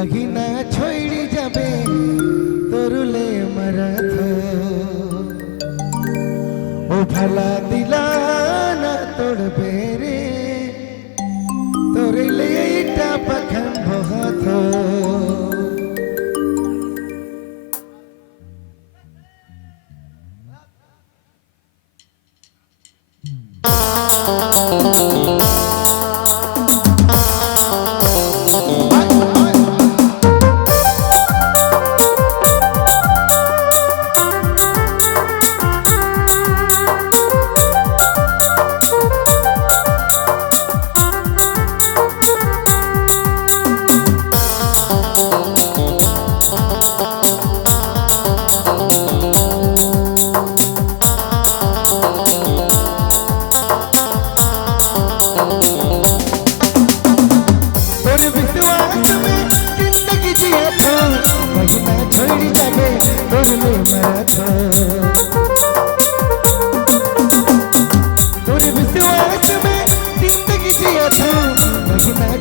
बगिना छोड़ी जाबे तोरुले मरथ ओ भला दिला ना तोड़बे रे तोरले इटा पखन बहुत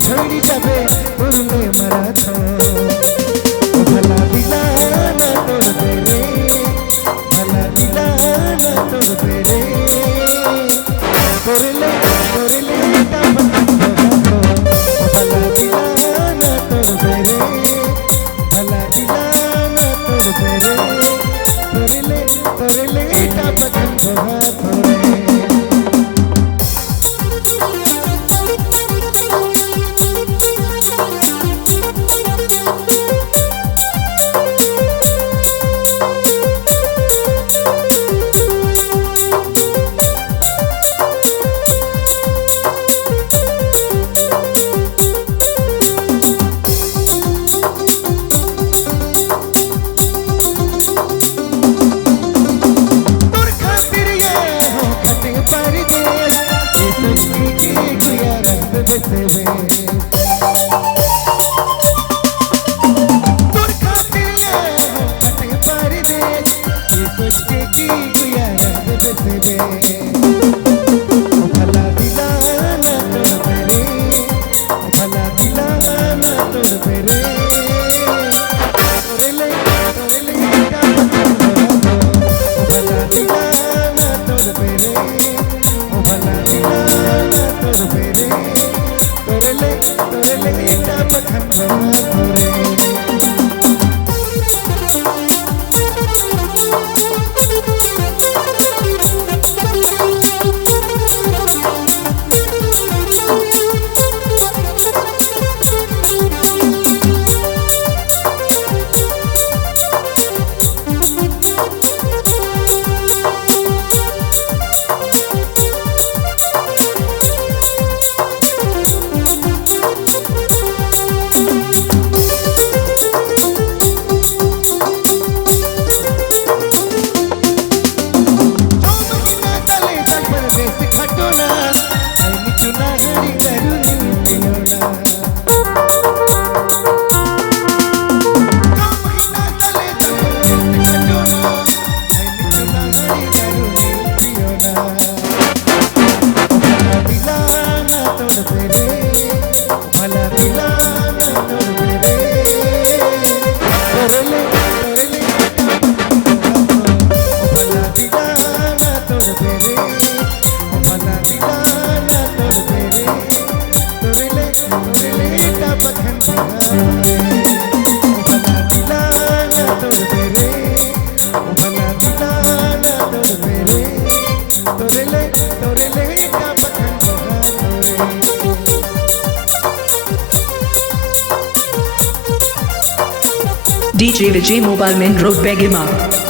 छोड़ी जाबे उरले मराठो भला दिला ना तोड़बे रे भला दिला ना तोड़बे रे तोरले तोरले इटा पखन बहुत भला दिला ना तोड़बे रे भला दिला ना तोड़बे रे तोरले तोरले इटा पखन बहुत DJ Vijay Mobile Main Road Begima.